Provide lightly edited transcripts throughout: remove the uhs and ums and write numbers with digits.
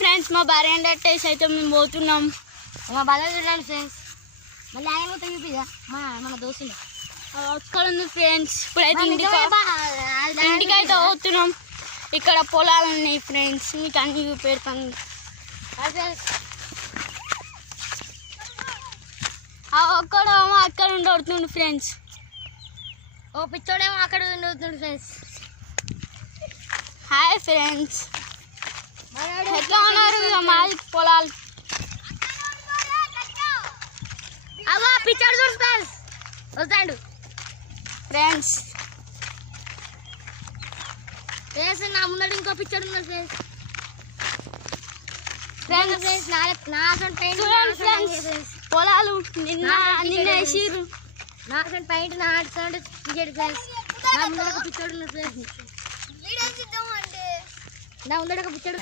Friends మా భార్య డట్టేసి అయితే మేము పోతున్నాం. మా బాగా చూడండి ఫ్రెండ్స్. మళ్ళీ ఆయన కూడా చూపిదా మన దోస్తులు అక్కడ ఉంది ఫ్రెండ్స్. ఇప్పుడైతే ఇంటికైతే పోతున్నాం. ఇక్కడ పొలాలు ఉన్నాయి ఫ్రెండ్స్, మీకు అన్ని చూపెడతాను. అక్కడ ఉండవుతుంది ఫ్రెండ్స్. ఓ పిచ్చోడేమో అక్కడ ఉండవుతుంది ఫ్రెండ్స్. హాయ్ ఫ్రెండ్స్, ఎట్లా ఉన్నారు? మాది పొలాలు. అవ్వ పిచ్చోడు చూడు ఫ్రెండ్స్, వస్తాడు ఫ్రెండ్స్. నా ముందడు ఇంకో పిచ్చోడు ఉన్నాడు ఫ్రెండ్స్. ఫ్రెండ్స్ నా పొలాలు నిన్న వేసిర్రు. నా పైంట్ నా పిచ్చాడు ఫ్రెండ్స్. నా ముందర ఒక పిచ్చోడు ఉన్నాడు ఫ్రెండ్స్. నా ముందర ఒక పిచ్చోడు.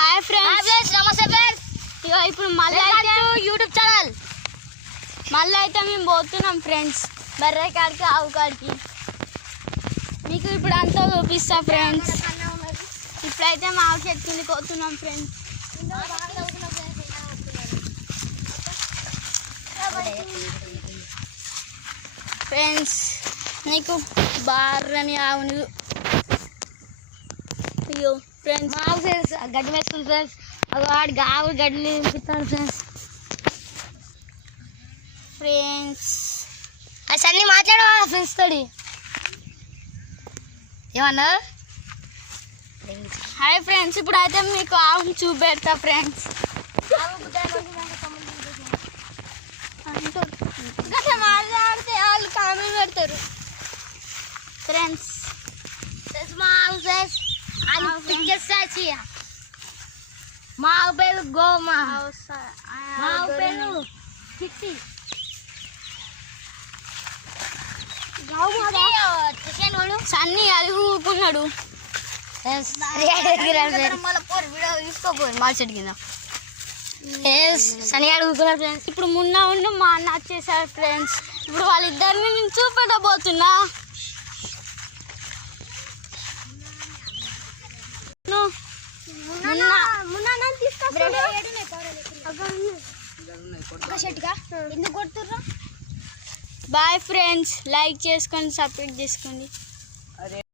హాయ్ ఫ్రెండ్స్, నమస్తే ఫ్రెండ్స్. ఇక ఇప్పుడు మళ్ళీ యూట్యూబ్ ఛానల్ మళ్ళీ అయితే మేము పోతున్నాం ఫ్రెండ్స్. బర్రె కాడికి ఆవు కాడికి మీకు ఇప్పుడు అంతా చూపిస్తా ఫ్రెండ్స్. ఇప్పుడైతే మా ఆవు చెట్టు కిందకి పోతున్నాం ఫ్రెండ్స్. ఫ్రెండ్స్ నీకు బార్రని ఆవును అయ్యో ఫ్రెండ్స్. మా ఆవు ఫ్రెండ్స్ గడ్డి వేసుకుంది ఫ్రెండ్స్. వాడికి ఆవు గడ్డి నింపిస్తాడు ఫ్రెండ్స్. ఫ్రెండ్స్ అసలు మాట్లాడవా ఫ్రెండ్స్ తోడి ఏమన్నా? హాయ్ ఫ్రెండ్స్, ఇప్పుడు అయితే మీకు ఆవును చూపెడతా ఫ్రెండ్స్. మాట్లాడితే వాళ్ళు కామెంట్ పెడతారు ఫ్రెండ్స్. మా ఆవు ఫ్రెండ్స్ మా ఆవు పేరు గోమా, మా ఆవు పేరు చిట్టి. సన్నీ అది ఊపుకున్నాడు. మా చెట్టు కింద శని అడుగుతున్నాడు ఫ్రెండ్స్. ఇప్పుడు మున్నా ఉండి మా అన్న వచ్చేసాడు ఫ్రెండ్స్. ఇప్పుడు వాళ్ళిద్దరిని నేను చూపెట్టబోతున్నా. బాయ్ ఫ్రెండ్స్, లైక్ చేసుకోండి, సబ్స్క్రైబ్ చేసుకోండి.